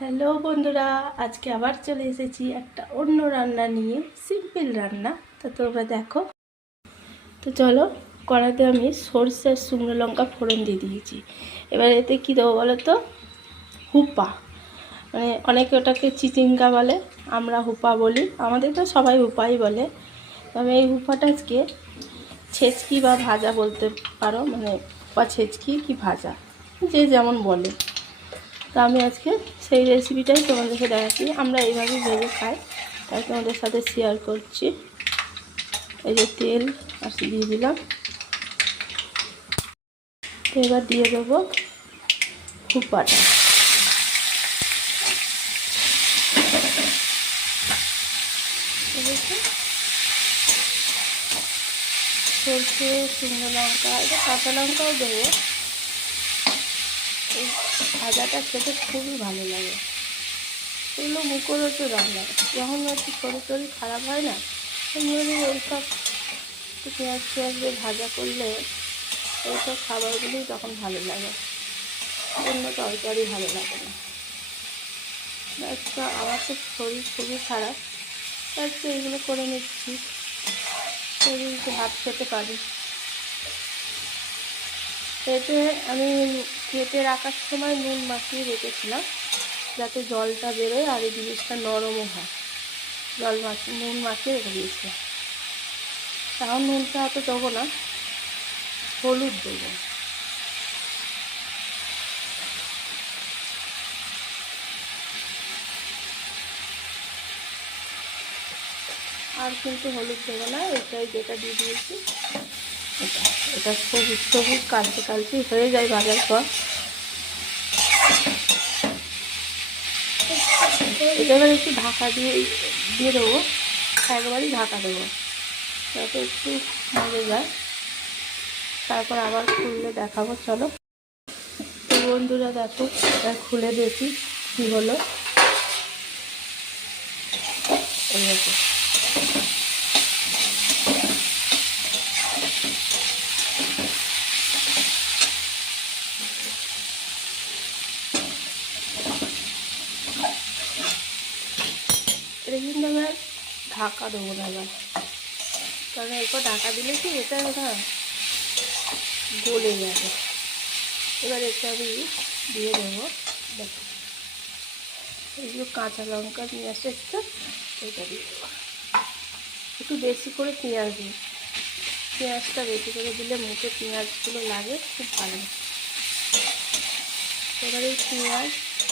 Hello বন্ধুরা, আজকে আবার চলে এসেছি একটা অন্য রান্না নিয়ে সিম্পল রান্না। তো তোমরা দেখো। তো চলো কড়াতে আমি সর্ষের শুকনো লঙ্কা ফোড়ন দিয়ে দিয়েছি। এবার এতে কী দেবো বলো তো হুপা। মানে অনেকে ওটাকে চিচিঙ্গা বলে, আমরা হুপা বলি। আমাদের তো সবাই হুপাই বলে। তো আমি এই হুপাটা আজকে ছেচকি বা ভাজা বলতে পারো মানে বা ছেচকি কি ভাজা, যে যেমন বলে। তো আমি আজকে সেই রেসিপিটাই তোমাদেরকে দেখাচ্ছি। আমরা এইভাবেই ভেজে খাই। তাই তোমাদের সাথে শেয়ার করছি। এই যে তেল, আর দিয়ে দিলাম। তো এবার দিয়ে দেবো খুপাটা সরষে, শুকনো লঙ্কা কাঁচা লঙ্কাও দেবো। এই ভাজাটা খেতে খুবই ভালো লাগে। এগুলো মুখরোচক রান্না। যখন হচ্ছে শরীর টরীর খারাপ হয় না ওইসব একটু পেঁয়াজ পেঁয়াজ দিয়ে ভাজা করলে ওইসব খাবারগুলোই তখন ভালো লাগে। অন্য তরকারি ভালো লাগে না। আজকে আমার তো শরীর খুবই খারাপ। আজকে এইগুলো করে নিচ্ছি। শরীরকে ভাত খেতে পারি? এতে আমি কেটে রাখার সময় নুন মাখিয়ে রেখেছিলাম, যাতে জলটা বেরোয় আর এই জিনিসটা নরমও হয়। জল মাখিয়ে নুন মাখিয়ে রেখে দিয়েছিলাম। তাও নুনটা অত দেবো না, হলুদ দেবো। আর কিন্তু হলুদ দেবো না, এটাই যেটা দিয়ে দিয়েছি। এটা এটা সবুজ সবুজ কালচে কালচে হয়ে যায় ভাজার পর। এবার একটু ঢাকা দিয়ে দিয়ে দেবো। একবারই ঢাকা দেবো। যাতে একটু মজে যায়। তারপর আবার খুললে দেখাবো, চলো। বন্ধুরা, দেখো এটা খুলে দেখি কী হলো। এই এটা কিন্তু আমার ঢাকা দেবো এবার কারণ এরপর ঢাকা দিলে কি এটা না গলে যাবে। এবার এটা আমি দিয়ে দেবো। দেখো এইগুলো কাঁচা লঙ্কা আসছে একটা এটা দিয়ে দেবো। একটু বেশি করে পেঁয়াজ দিই। পেঁয়াজটা বেশি করে দিলে মুখে পেঁয়াজগুলো লাগে, খুব ভালো। এবার এই পেঁয়াজ